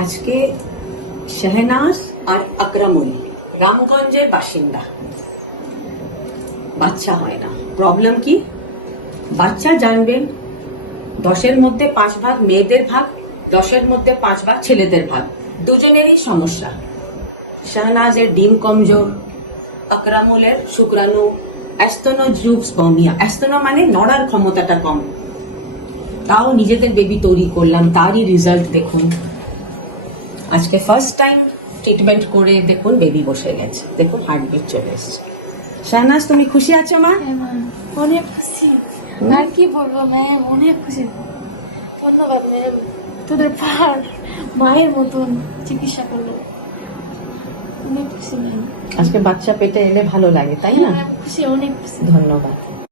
আজকে শাহনাজ আর আকরামুল, রামগঞ্জের বাসিন্দা। বাচ্চা হয় না। প্রবলেম কি? বাচ্চা জানবেন, দশের মধ্যে পাঁচ ভাগ মেয়েদের ভাগ, দশের মধ্যে পাঁচ ভাগ ছেলেদের ভাগ। দুজনেরই সমস্যা। শাহনাজের ডিম কমজোর, আকরামুলের শুক্রাণু অ্যাস্তনো স্পমিয়া অ্যাস্তনো মানে নড়ার ক্ষমতাটা কম। তাও নিজেদের বেবি তৈরি করলাম, তারই রেজাল্ট দেখুন। আজকে ফার্স্ট টাইম ট্রিটমেন্ট করে দেখুন বেবি বসে গেছে। দেখুন হার্টবিট চলে এসছে। শাহনাজ তুমি খুশি আছো মা? হ্যাঁ, অনেক খুশি। আর কি বলব ম্যাম অনেক খুশি। ধন্যবাদ ম্যাম। তোদের পার মায়ের মতন চিকিৎসা করল। অনেক খুশি ম্যাম। আজকে বাচ্চা পেটে এলে ভালো লাগে তাই না? খুশি অনেক খুশি। ধন্যবাদ।